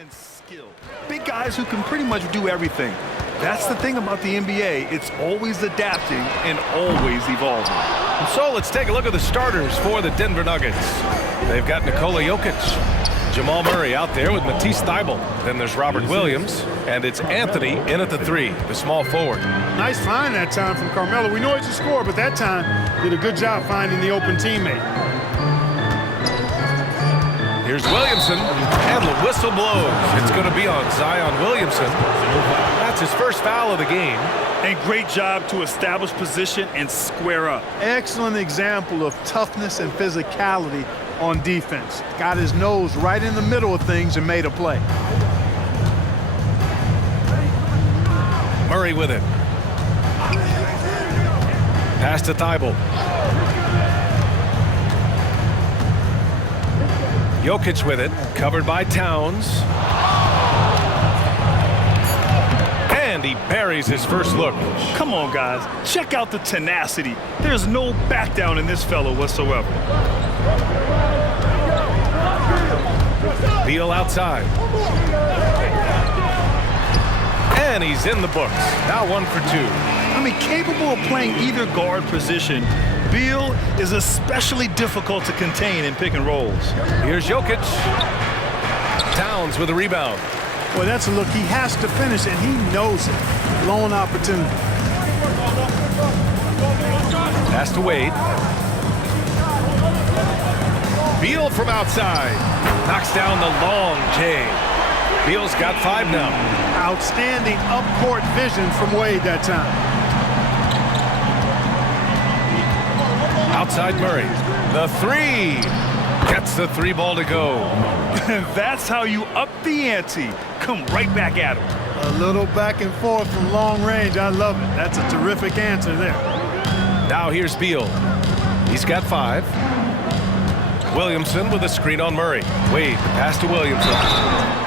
and skill. Big guys who can pretty much do everything. That's the thing about the NBA. It's always adapting and always evolving. And so let's take a look at the starters for the Denver Nuggets. They've got Nikola Jokic, Jamal Murray out there with Matisse Thybulle. Then there's Robert Williams, and it's Anthony in at the 3, the small forward. Nice find that time from Carmelo. We know he's a scorer, but that time did a good job finding the open teammate. Here's Williamson, and the whistle blows. It's going to be on Zion Williamson. That's his first foul of the game. And great job to establish position and square up. Excellent example of toughness and physicality on defense. Got his nose right in the middle of things and made a play. Murray with it. Pass to Thybulle. Jokic with it, covered by Towns. And he buries his first look. Come on, guys. Check out the tenacity. There's no back down in this fellow whatsoever. Beal outside. And he's in the books. Now 1 for 2. I mean, capable of playing either guard position, Beal is especially difficult to contain in pick and rolls. Here's Jokic. Towns with a rebound. Well, that's a look he has to finish, and he knows it. Lone opportunity. Pass to Wade. Beal from outside. Knocks down the long J. Beal's got 5 now. Outstanding up-court vision from Wade that time. Outside Murray. The 3. Gets the 3 ball to go. That's how you up the ante. Come right back at him. A little back and forth from long range. I love it. That's a terrific answer there. Now here's Beal. He's got 5. Williamson with a screen on Murray. Wade, pass to Williamson.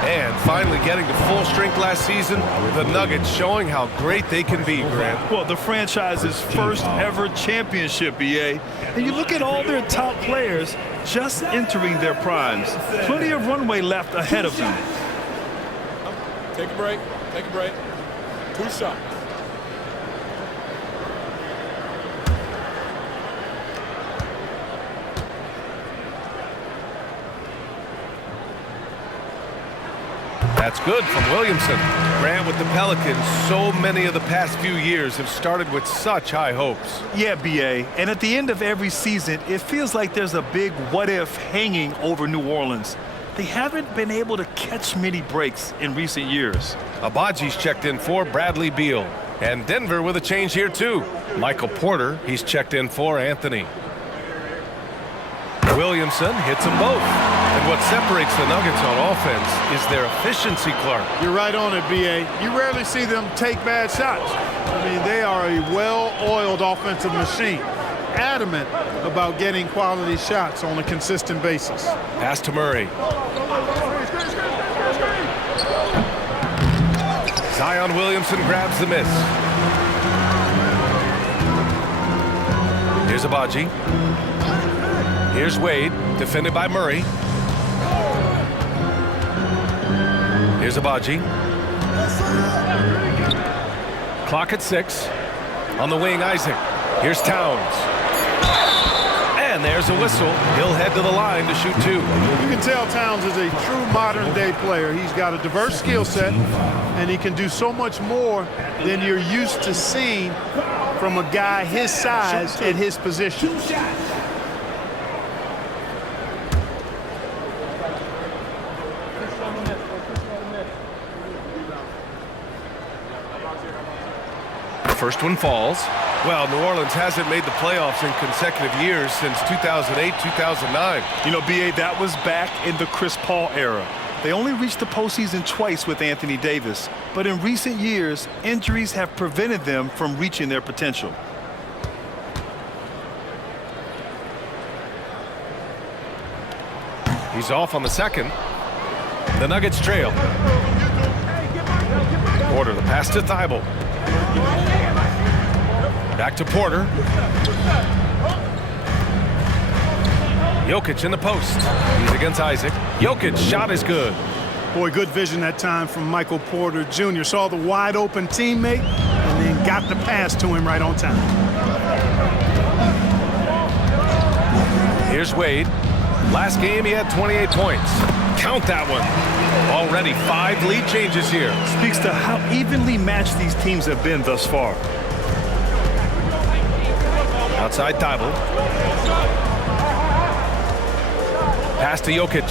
And finally getting to full strength last season, the Nuggets showing how great they can be, Grant. Well, the franchise's first ever championship, BA. And you look at all their top players just entering their primes. Plenty of runway left ahead of them. Take a break. Take a break. 2 shots. That's good from Williamson. Grant, with the Pelicans, so many of the past few years have started with such high hopes. Yeah, BA. And at the end of every season, it feels like there's a big what-if hanging over New Orleans. They haven't been able to catch many breaks in recent years. Abaji's checked in for Bradley Beal. And Denver with a change here, too. Michael Porter, he's checked in for Anthony. Williamson hits them both. And what separates the Nuggets on offense is their efficiency, Clark. You're right on it, B.A. You rarely see them take bad shots. I mean, they are a well-oiled offensive machine. Adamant about getting quality shots on a consistent basis. Pass to Murray. Zion Williamson grabs the miss. Here's Abaji. Here's Wade, defended by Murray. Here's Abaji. Clock at 6. On the wing, Isaac. Here's Towns. And there's a whistle. He'll head to the line to shoot 2. You can tell Towns is a true modern-day player. He's got a diverse skill set, and he can do so much more than you're used to seeing from a guy his size at his position. First one falls. Well, New Orleans hasn't made the playoffs in consecutive years since 2008, 2009. You know, BA, that was back in the Chris Paul era. They only reached the postseason twice with Anthony Davis. But in recent years, injuries have prevented them from reaching their potential. He's off on the second. The Nuggets trail. Porter, the pass to Thybulle. Back to Porter. Jokic in the post. He's against Isaac. Jokic shot is good. Boy, good vision that time from Michael Porter Jr. Saw the wide open teammate and then got the pass to him right on time. Here's Wade. Last game he had 28 points. Count that one. Already 5 lead changes here. Speaks to how evenly matched these teams have been thus far. Outside Thibault. Pass to Jokic.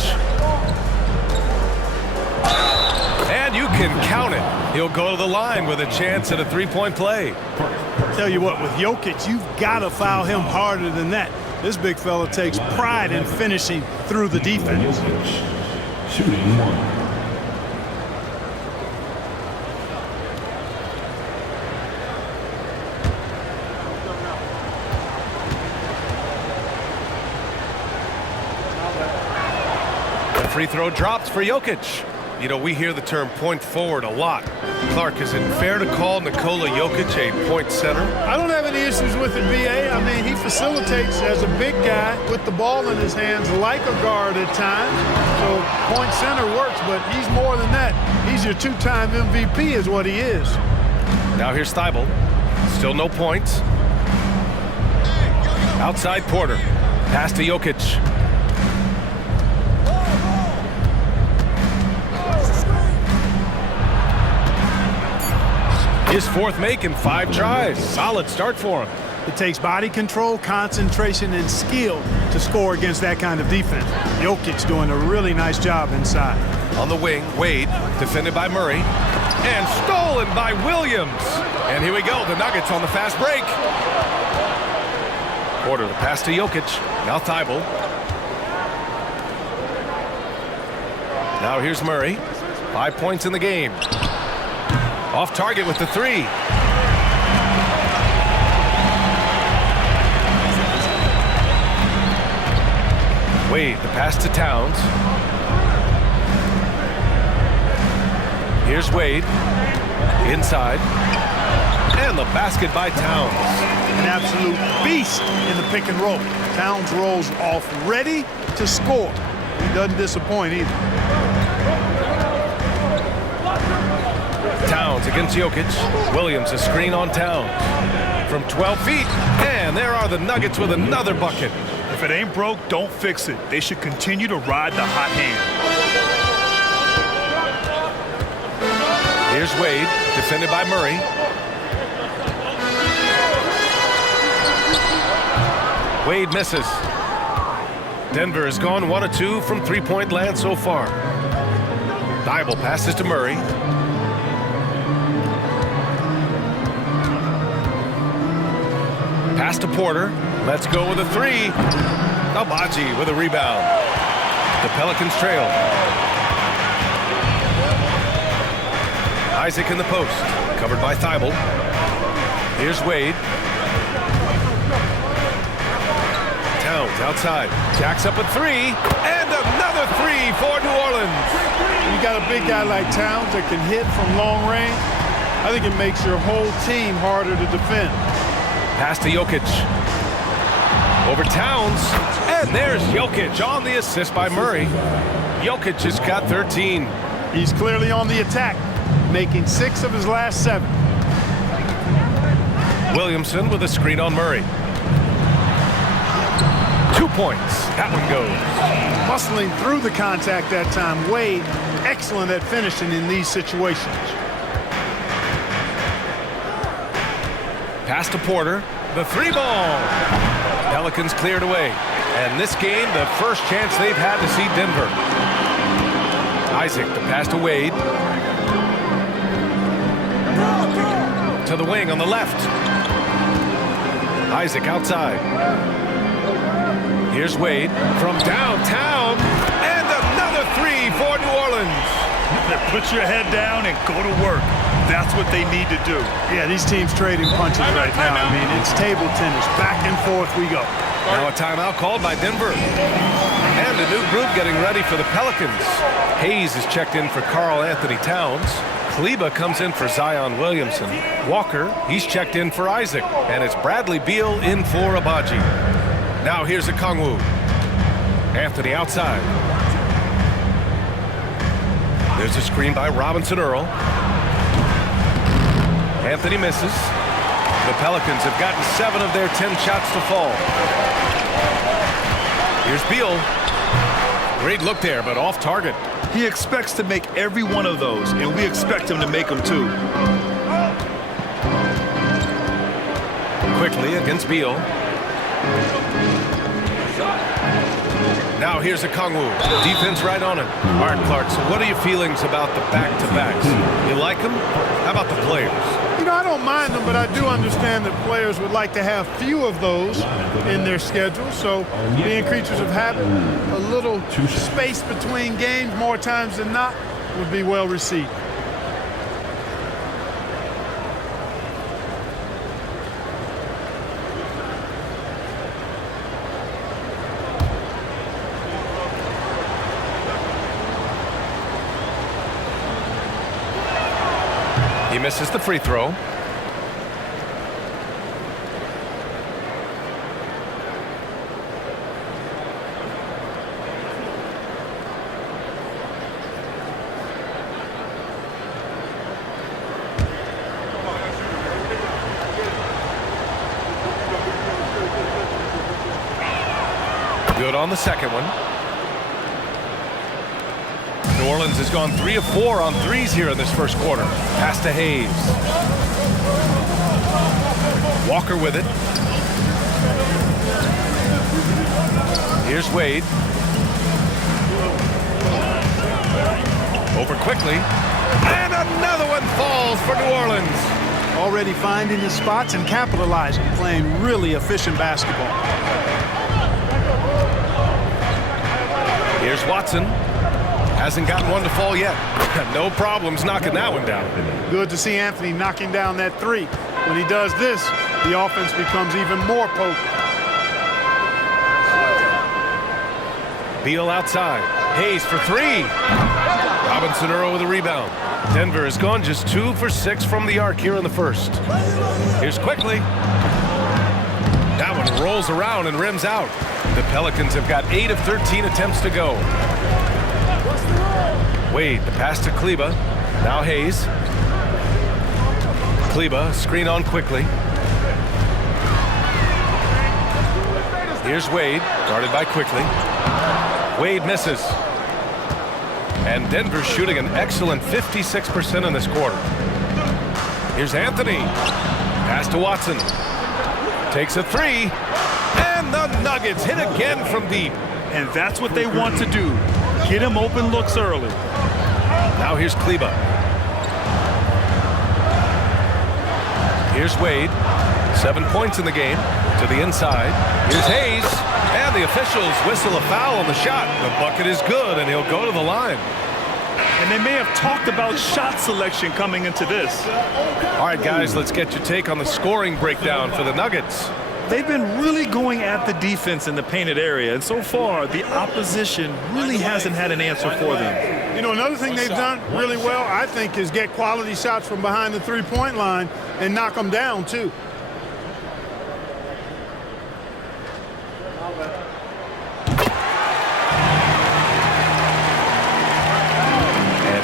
And you can count it. He'll go to the line with a chance at a 3-point play. Tell you what, with Jokic, you've got to foul him harder than that. This big fella takes pride in finishing through the defense. Shooting 1. Free throw drops for Jokic. You know, we hear the term point forward a lot. Clark, is it fair to call Nikola Jokic a point center? I don't have any issues with it, B.A. I mean, he facilitates as a big guy with the ball in his hands like a guard at times. So point center works, but he's more than that. He's your 2-time MVP is what he is. Now here's Thibault. Still no points. Outside Porter. Pass to Jokic. His 4th make in 5 tries. Solid start for him. It takes body control, concentration, and skill to score against that kind of defense. Jokic doing a really nice job inside. On the wing, Wade, defended by Murray, and stolen by Williams. And here we go, the Nuggets on the fast break. Porter, the pass to Jokic. Now Thibault. Now here's Murray. 5 points in the game. Off target with the 3. Wade, the pass to Towns. Here's Wade. Inside. And the basket by Towns. An absolute beast in the pick and roll. Towns rolls off ready to score. He doesn't disappoint either. Towns against Jokic. Williams a screen on Towns. From 12 feet. And there are the Nuggets with another bucket. If it ain't broke, don't fix it. They should continue to ride the hot hand. Here's Wade, defended by Murray. Wade misses. Denver has gone 1 of 2 from 3-point land so far. Thibault passes to Murray. Pass to Porter. Let's go with a 3. Abaji with a rebound. The Pelicans trail. Isaac in the post. Covered by Thibault. Here's Wade. Towns outside. Jacks up a 3. And another 3 for New Orleans. You got a big guy like Towns that can hit from long range. I think it makes your whole team harder to defend. Pass to Jokic. Over Towns. And there's Jokic on the assist by Murray. Jokic has got 13. He's clearly on the attack, making 6 of his last 7. Williamson with a screen on Murray. 2 points. That one goes. Muscling through the contact that time. Wade, excellent at finishing in these situations. Pass to Porter. The 3-ball. Pelicans cleared away. And this game, the first chance they've had to see Denver. Isaac, the pass to Wade. To the wing on the left. Isaac outside. Here's Wade from downtown. And another 3 for New Orleans. Put your head down and go to work. That's what they need to do. Yeah, these teams trading punches right now. I mean, it's table tennis. Back and forth we go. Now a timeout called by Denver. And a new group getting ready for the Pelicans. Hayes is checked in for Karl Anthony Towns. Kleba comes in for Zion Williamson. Walker, he's checked in for Isaac. And it's Bradley Beal in for Abaji. Now here's Okongwu. Anthony outside. There's a screen by Robinson Earl. Anthony misses. The Pelicans have gotten 7 of their 10 shots to fall. Here's Beal. Great look there, but off target. He expects to make every one of those, and we expect him to make them too. Quickly against Beal. Now here's a Kongwu. Defense right on him. All right, Clark, so what are your feelings about the back-to-backs? You like them? How about the players? You know, I don't mind them, but I do understand that players would like to have few of those in their schedule. So being creatures of habit, a little space between games more times than not would be well received. He misses the free throw. Good on the second one. New Orleans has gone 3 of 4 on threes here in this first quarter. Pass to Hayes. Walker with it. Here's Wade. Over quickly. And another one falls for New Orleans. Already finding his spots and capitalizing, playing really efficient basketball. Here's Watson. Hasn't gotten one to fall yet. No problems knocking that one down. Good to see Anthony knocking down that three. When he does this, the offense becomes even more potent. Beal outside. Hayes for 3. Robinson Earl with a rebound. Denver has gone just 2 for 6 from the arc here in the first. Here's quickly. That one rolls around and rims out. The Pelicans have got 8 of 13 attempts to go. Wade, the pass to Kleba. Now Hayes. Kleba, screen on quickly. Here's Wade, guarded by Quickly. Wade misses. And Denver's shooting an excellent 56% in this quarter. Here's Anthony. Pass to Watson. Takes a 3. And the Nuggets hit again from deep. And that's what they want to do. Get him open looks early. Now here's Kleba. Here's Wade. 7 points in the game. To the inside. Here's Hayes. And the officials whistle a foul on the shot. The bucket is good, and he'll go to the line. And they may have talked about shot selection coming into this. All right, guys, let's get your take on the scoring breakdown for the Nuggets. They've been really going at the defense in the painted area, and so far the opposition really hasn't had an answer for them. You know, another thing they've done really well, I think, is get quality shots from behind the three-point line and knock them down, too.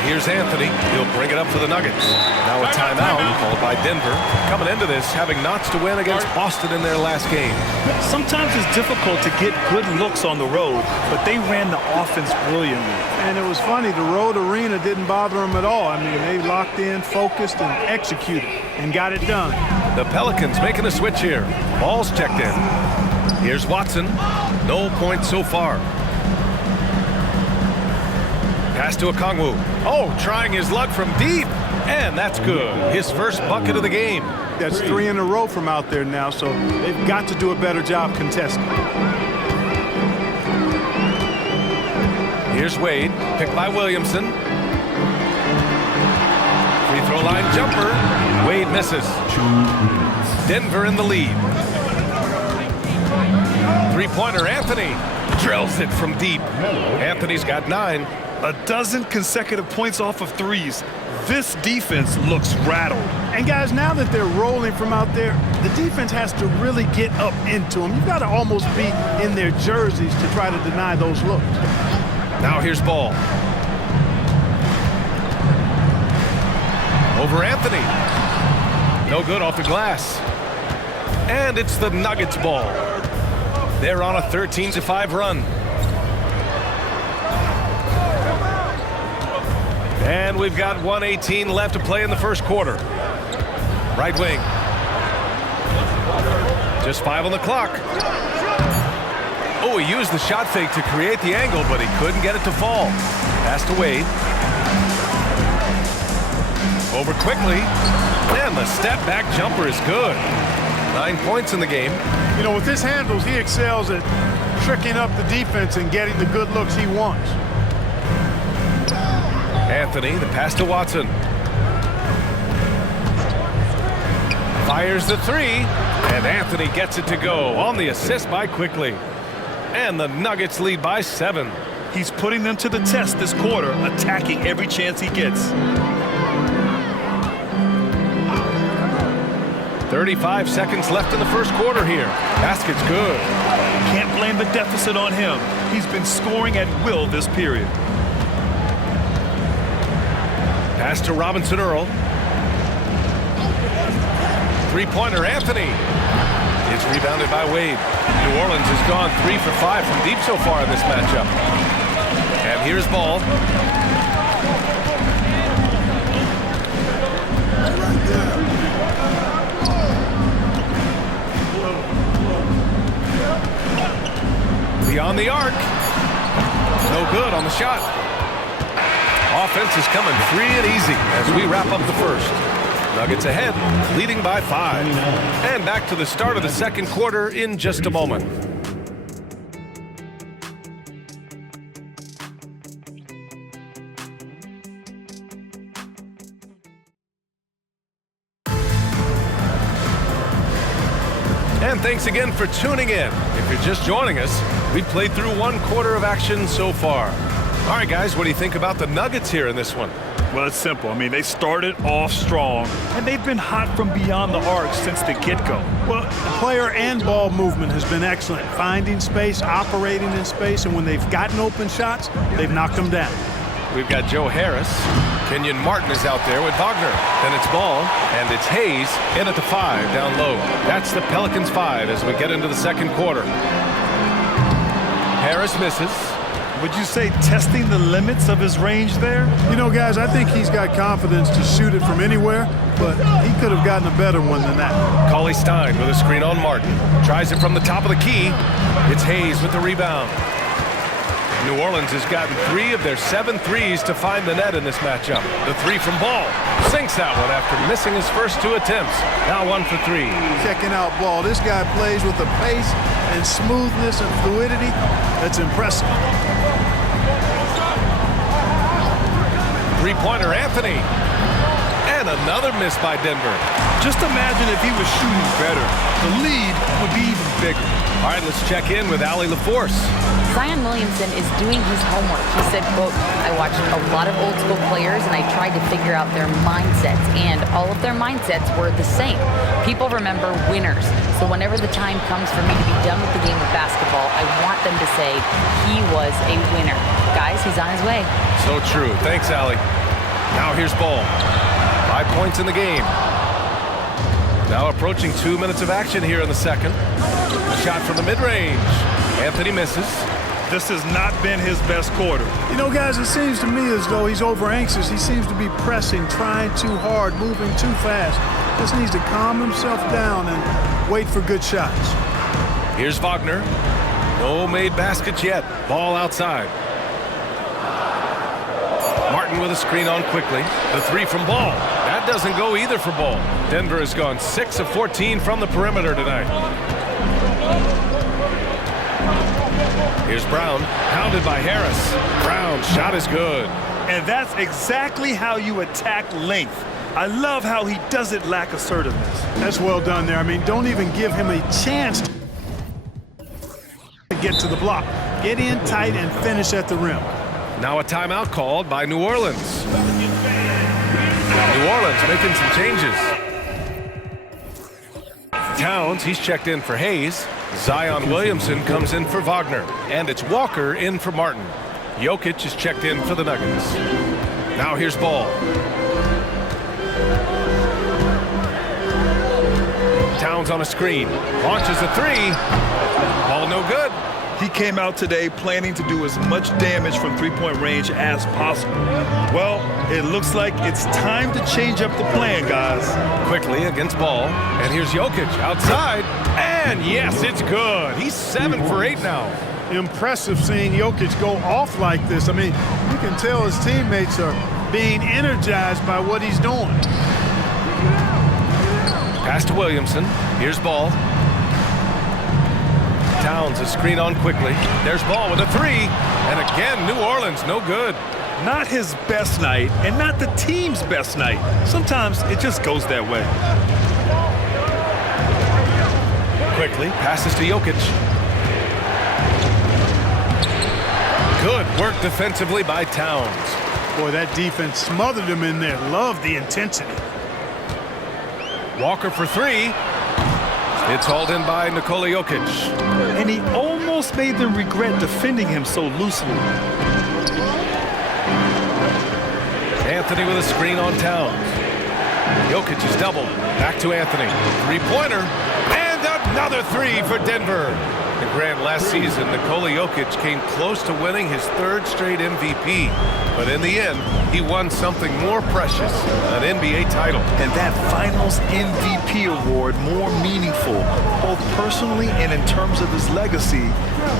Here's Anthony. He'll bring it up for the Nuggets. Now a timeout called by Denver. Coming into this, having knots to win against Boston in their last game. Sometimes it's difficult to get good looks on the road, but they ran the offense brilliantly. And it was funny, the road arena didn't bother them at all. I mean, they locked in, focused, and executed, and got it done. The Pelicans making a switch here. Ball's checked in. Here's Watson. No points so far. Pass to Okongwu. Oh, trying his luck from deep. And that's good. His first bucket of the game. That's 3 in a row from out there now, so they've got to do a better job contesting. Here's Wade, picked by Williamson. Free throw line jumper. Wade misses. Denver in the lead. Three-pointer, Anthony. Drills it from deep. Anthony's got 9. A dozen consecutive points off of threes. This defense looks rattled. And guys, now that they're rolling from out there, the defense has to really get up into them. You've got to almost be in their jerseys to try to deny those looks. Now here's Ball. over Anthony. No good off the glass. And it's the Nuggets ball. They're on a 13-5 run. And we've got 1:18 left to play in the first quarter. Right wing. Just 5 on the clock. Oh, he used the shot fake to create the angle, but he couldn't get it to fall. Pass to Wade. Over quickly. And the step back jumper is good. 9 points in the game. You know, with his handles, he excels at tricking up the defense and getting the good looks he wants. Anthony, the pass to Watson. Fires the three, and Anthony gets it to go on the assist by Quickly. And the Nuggets lead by 7. He's putting them to the test this quarter, attacking every chance he gets. 35 seconds left in the first quarter here. Basket's good. Can't blame the deficit on him. He's been scoring at will this period. Pass to Robinson Earl. Three-pointer Anthony. It's rebounded by Wade. New Orleans has gone 3 for 5 from deep so far in this matchup. And here's Ball. Beyond the arc. No good on the shot. Offense is coming free and easy as we wrap up the first. Nuggets ahead, leading by 5. And back to the start of the second quarter in just a moment. And thanks again for tuning in. If you're just joining us, we've played through 1 quarter of action so far. All right, guys, what do you think about the Nuggets here in this one? Well, it's simple. I mean, they started off strong, and they've been hot from beyond the arc since the get-go. Well, player and ball movement has been excellent. Finding space, operating in space, and when they've gotten open shots, they've knocked them down. We've got Joe Harris. Kenyon Martin is out there with Wagner. Then it's Ball, and it's Hayes in at the 5 down low. That's the Pelicans 5 as we get into the second quarter. Harris misses. Would you say testing the limits of his range there? You know, guys, I think he's got confidence to shoot it from anywhere, but he could have gotten a better one than that. Cauley Stein with a screen on Martin. Tries it from the top of the key. It's Hayes with the rebound. New Orleans has gotten 3 of their 7 threes to find the net in this matchup. The 3 from Ball. Sinks that one after missing his first 2 attempts. Now 1 for 3. Checking out Ball. This guy plays with a pace and smoothness and fluidity that's impressive. Three-pointer Anthony. And another miss by Denver. Just imagine if he was shooting better. The lead would be even bigger. All right, let's check in with Allie LaForce. Zion Williamson is doing his homework. He said, quote, I watched a lot of old school players and I tried to figure out their mindsets, and all of their mindsets were the same. People remember winners. So whenever the time comes for me to be done with the game of basketball, I want them to say he was a winner. Guys, he's on his way. So true. Thanks, Allie. Now here's Ball. 5 points in the game. Now approaching 2 minutes of action here in the second. A shot from the mid-range. Anthony misses. This has not been his best quarter. You know, guys, it seems to me as though he's over-anxious. He seems to be pressing, trying too hard, moving too fast. Just needs to calm himself down and wait for good shots. Here's Wagner. No made baskets yet. Ball outside. Martin with a screen on Quickly. The 3 from Ball. That doesn't go either for Ball. Denver has gone 6 of 14 from the perimeter tonight. Here's Brown, pounded by Harris. Brown's shot is good. And that's exactly how you attack length. I love how he doesn't lack assertiveness. That's well done there. I mean, don't even give him a chance to get to the block. Get in tight and finish at the rim. Now a timeout called by New Orleans. New Orleans making some changes. Towns, he's checked in for Hayes. Zion Williamson comes in for Wagner. And it's Walker in for Martin. Jokic is checked in for the Nuggets. Now here's Ball. Towns on a screen. Launches a three. Ball no good. He came out today planning to do as much damage from three-point range as possible. Well, it looks like it's time to change up the plan, guys. Quickly against Ball. And here's Jokic outside. And yes, it's good. He's 7 for 8 now. Impressive seeing Jokic go off like this. I mean, you can tell his teammates are being energized by what he's doing. Pass to Williamson. Here's Ball. Towns a screen on quickly. There's Ball with a three. And again, New Orleans, no good. Not his best night, and not the team's best night. Sometimes it just goes that way. Quickly, passes to Jokic. Good work defensively by Towns. Boy, that defense smothered him in there. Love the intensity. Walker for three. It's hauled in by Nikola Jokic. And he almost made them regret defending him so loosely. Anthony with a screen on Towns. Jokic is doubled. Back to Anthony. Three-pointer. And another three for Denver. The Grant last season, Nikola Jokic came close to winning his 3rd straight MVP. But in the end, he won something more precious, an NBA title. And that Finals MVP award more meaningful, both personally and in terms of his legacy.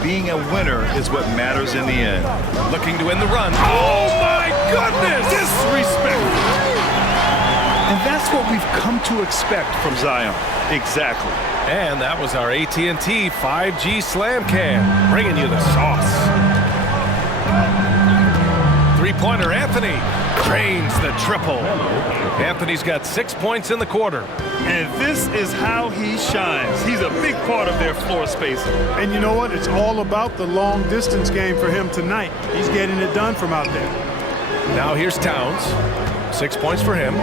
Being a winner is what matters in the end. Looking to end the run. Oh, my goodness! Disrespect! And that's what we've come to expect from Zion. Exactly. And that was our AT&T 5G Slam Cam, bringing you the sauce. Three-pointer, Anthony drains the triple. Anthony's got 6 points in the quarter. And this is how he shines. He's a big part of their floor spacing. And you know what? It's all about the long distance game for him tonight. He's getting it done from out there. Now here's Towns. 6 points for him.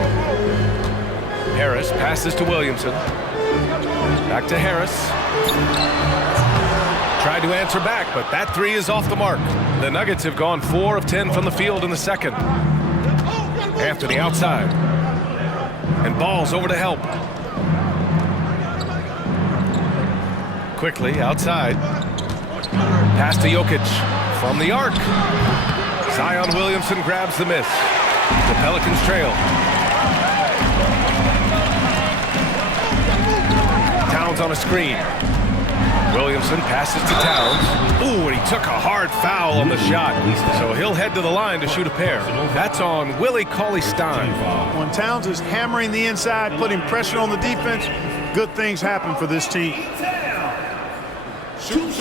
Harris passes to Williamson. Back to Harris. Tried to answer back, but that three is off the mark. The Nuggets have gone 4 of 10 from the field in the second. Anthony outside. And Ball's over to help. Quickly outside. Pass to Jokic from the arc. Zion Williamson grabs the miss. The Pelicans trail. Towns on a screen. Williamson passes to Towns. Ooh, and he took a hard foul on the shot. So he'll head to the line to shoot a pair. That's on Willie Cauley-Stein. When Towns is hammering the inside, putting pressure on the defense, good things happen for this team. Shoot.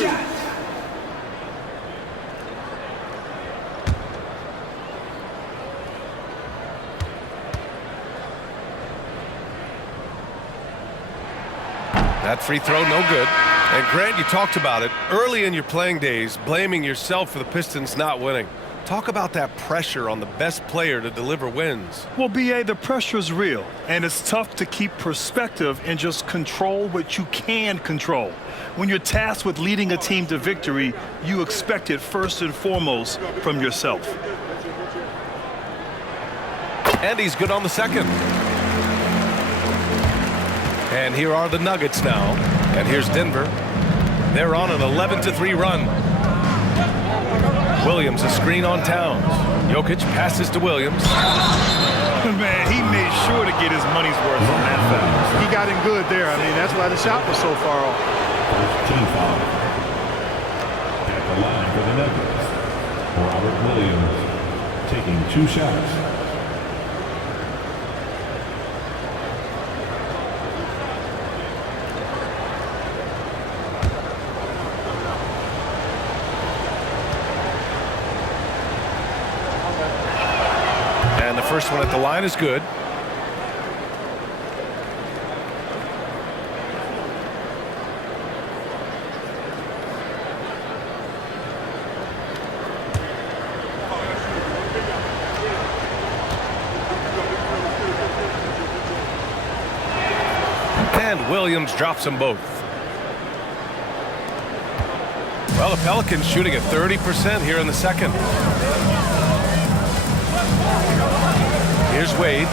That free throw, no good. And Grant, you talked about it early in your playing days, blaming yourself for the Pistons not winning. Talk about that pressure on the best player to deliver wins. Well, B.A., the pressure is real, and it's tough to keep perspective and just control what you can control. When you're tasked with leading a team to victory, you expect it first and foremost from yourself. And he's good on the second. And here are the Nuggets now. And here's Denver. They're on an 11-3 run. Williams a screen on Towns. Jokic passes to Williams. Man, he made sure to get his money's worth on that foul. He got him good there. I mean, that's why the shot was so far off. First team foul. At the line for the Nuggets, Robert Williams taking 2 shots. First one at the line is good. And Williams drops them both. Well, the Pelicans shooting at 30% here in the second. Here's Here's Wade.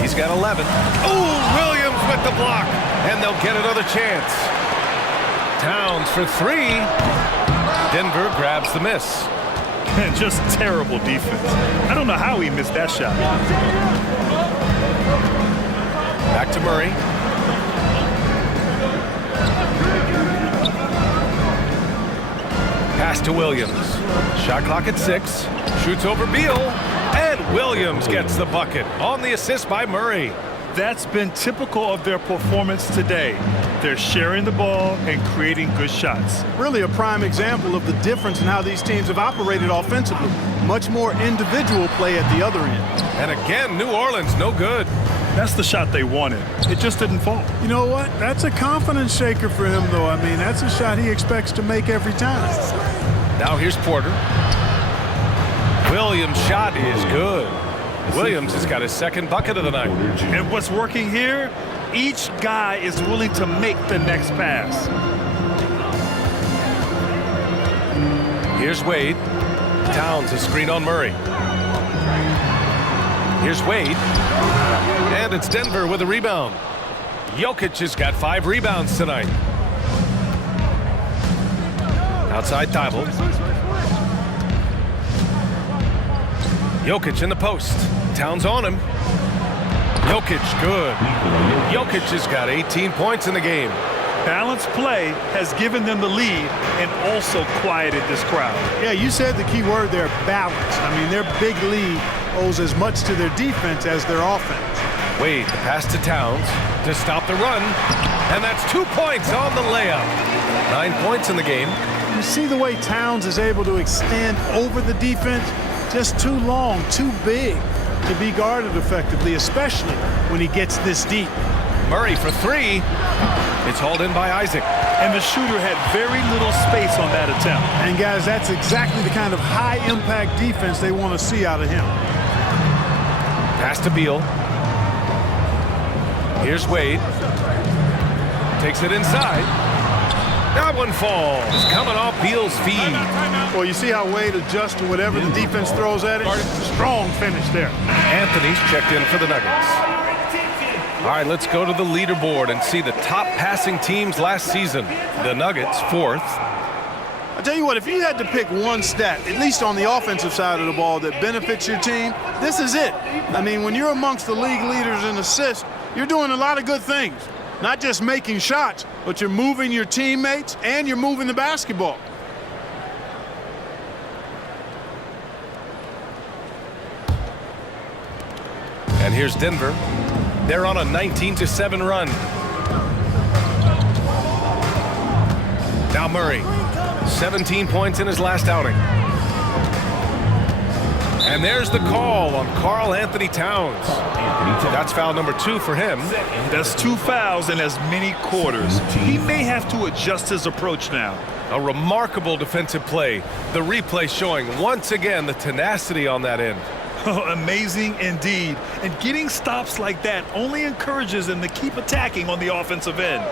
He's got 11. Oh, Williams with the block. And they'll get another chance. Towns for 3. Denver grabs the miss. Just terrible defense. I don't know how he missed that shot. Back to Murray. Pass to Williams. Shot clock at 6. Shoots over Beal. And Williams gets the bucket on the assist by Murray. That's been typical of their performance today. They're sharing the ball and creating good shots. Really a prime example of the difference in how these teams have operated offensively. Much more individual play at the other end. And again, New Orleans no good. That's the shot they wanted. It just didn't fall. You know what? That's a confidence shaker for him, though. I mean, that's a shot he expects to make every time. Now here's Porter. Williams' shot is good. Williams has got his second bucket of the night. And what's working here? Each guy is willing to make the next pass. Here's Wade. Towns a screen on Murray. Here's Wade. And it's Denver with a rebound. Jokic has got 5 rebounds tonight. Outside Thibault. Jokic in the post. Towns on him. Jokic good. Jokic has got 18 points in the game. Balanced play has given them the lead and also quieted this crowd. Yeah, you said the key word there, balance. I mean, their big lead owes as much to their defense as their offense. Wade, the pass to Towns to stop the run. And that's 2 points on the layup. 9 points in the game. You see the way Towns is able to extend over the defense? Just too long, too big to be guarded effectively, especially when he gets this deep. Murray for 3. It's hauled in by Isaac. And the shooter had very little space on that attempt. And guys, that's exactly the kind of high-impact defense they want to see out of him. Pass to Beal. Here's Wade. Takes it inside. That one falls. Coming off Beal's feed. Well, you see how Wade adjusts to whatever the defense throws at him? Strong finish there. Anthony's checked in for the Nuggets. All right, let's go to the leaderboard and see the top passing teams last season. The Nuggets, 4th. I'll tell you what, if you had to pick one stat, at least on the offensive side of the ball, that benefits your team, this is it. I mean, when you're amongst the league leaders in assists, you're doing a lot of good things. Not just making shots, but you're moving your teammates and you're moving the basketball. And here's Denver. They're on a 19-7 run. Now Murray, 17 points in his last outing. And there's the call on Karl Anthony Towns. That's foul number 2 for him. That's 2 fouls in as many quarters. He may have to adjust his approach now. A remarkable defensive play. The replay showing once again the tenacity on that end. Amazing indeed. And getting stops like that only encourages them to keep attacking on the offensive end.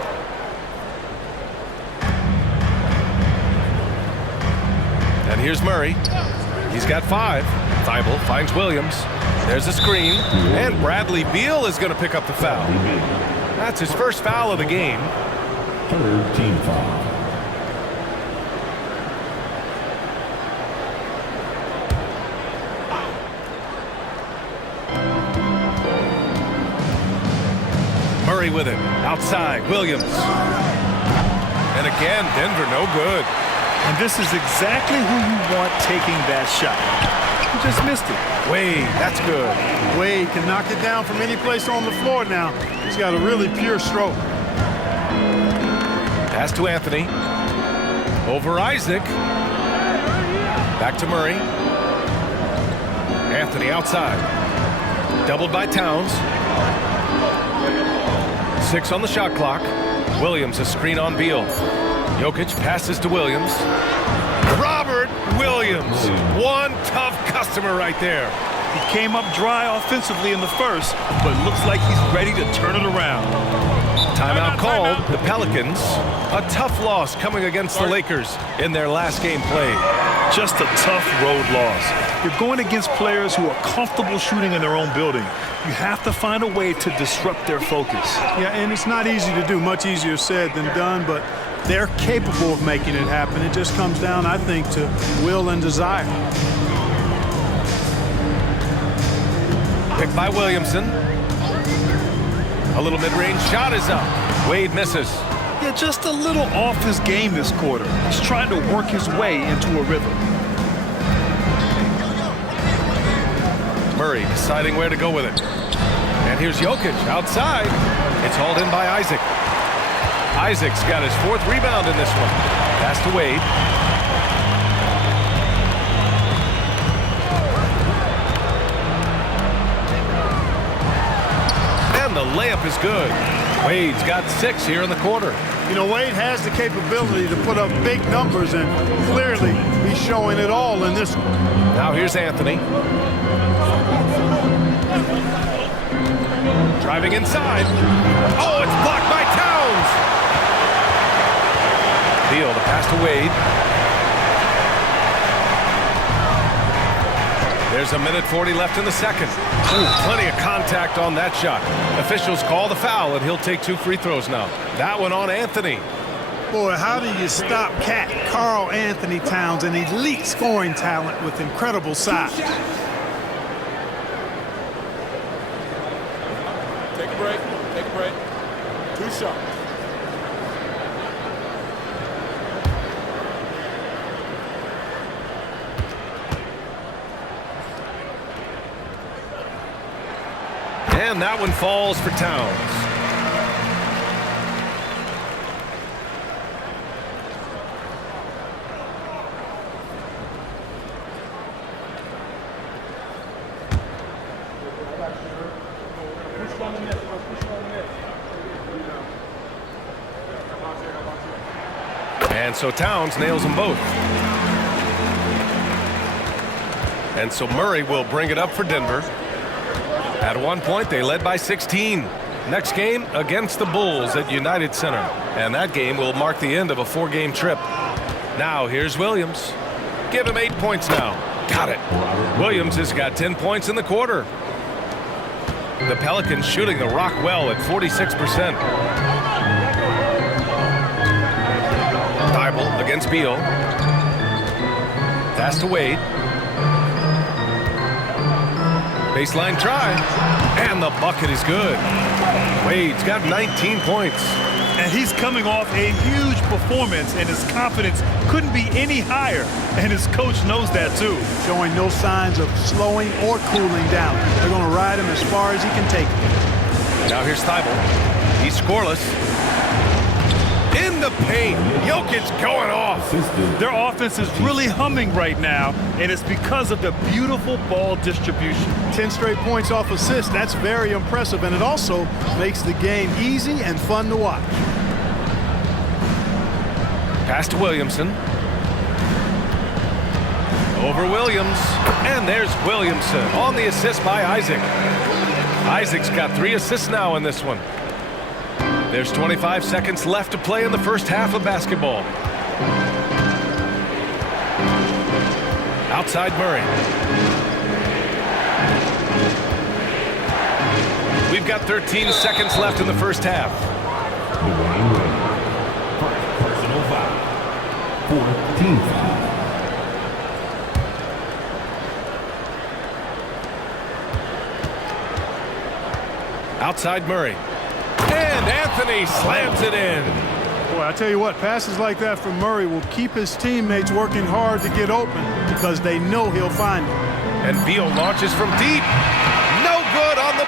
And here's Murray. He's got 5. Thibault finds Williams. There's a screen. And Bradley Beal is going to pick up the foul. That's his first foul of the game. 3rd team foul. Murray with it. Outside. Williams. And again, Denver no good. And this is exactly who you want taking that shot. He just missed it. Wade, that's good. Wade can knock it down from any place on the floor now. He's got a really pure stroke. Pass to Anthony. Over Isaac. Back to Murray. Anthony outside. Doubled by Towns. 6 on the shot clock. Williams a screen on Beal. Jokic passes to Williams. Robert Williams. One tough customer right there. He came up dry offensively in the first, but looks like he's ready to turn it around. Timeout called. The Pelicans, a tough loss coming against the Lakers in their last game played. Just a tough road loss. You're going against players who are comfortable shooting in their own building. You have to find a way to disrupt their focus. Yeah, and it's not easy to do. Much easier said than done, but they're capable of making it happen. It just comes down, I think, to will and desire. Picked by Williamson. A little mid-range shot is up. Wade misses. Yeah, just a little off his game this quarter. He's trying to work his way into a rhythm. Murray deciding where to go with it. And here's Jokic outside. It's hauled in by Isaac. Isaac's got his 4th rebound in this one. Pass to Wade. And the layup is good. Wade's got 6 here in the quarter. You know, Wade has the capability to put up big numbers, and clearly he's showing it all in this one. Now here's Anthony. Driving inside. Oh, it's blocked by Towns. Beal, the pass to Wade. There's a minute 40 left in the second. Ooh, plenty of contact on that shot. Officials call the foul, and he'll take 2 free throws now. That one on Anthony. Boy, how do you stop Cat Carl Anthony Towns, an elite scoring talent with incredible size? Take a break. Take a break. 2 shots. And that one falls for Towns. And so Towns nails them both. And so Murray will bring it up for Denver. At one point, they led by 16. Next game against the Bulls at United Center. And that game will mark the end of a 4-game trip. Now, here's Williams. Give him 8 points now. Got it. Williams has got 10 points in the quarter. The Pelicans shooting the rock well at 46%. Thibault against Beal. Pass to Wade. Baseline try, and the bucket is good. Wade's got 19 points. And he's coming off a huge performance, and his confidence couldn't be any higher. And his coach knows that, too. Showing no signs of slowing or cooling down. They're going to ride him as far as he can take it. Now here's Thibault. He's scoreless. In the paint, Jokic going off. Their offense is really humming right now, and it's because of the beautiful ball distribution. 10 straight points off assists. That's very impressive, and it also makes the game easy and fun to watch. Pass to Williamson. Over Williams, and there's Williamson on the assist by Isaac. Isaac's got 3 assists now in this one. There's 25 seconds left to play in the first half of basketball. Outside Murray. We've got 13 seconds left in the first half. Personal foul. 14 foul. Outside Murray. And Anthony slams it in. Boy, I tell you what, passes like that from Murray will keep his teammates working hard to get open because they know he'll find it. And Beal launches from deep. No good on the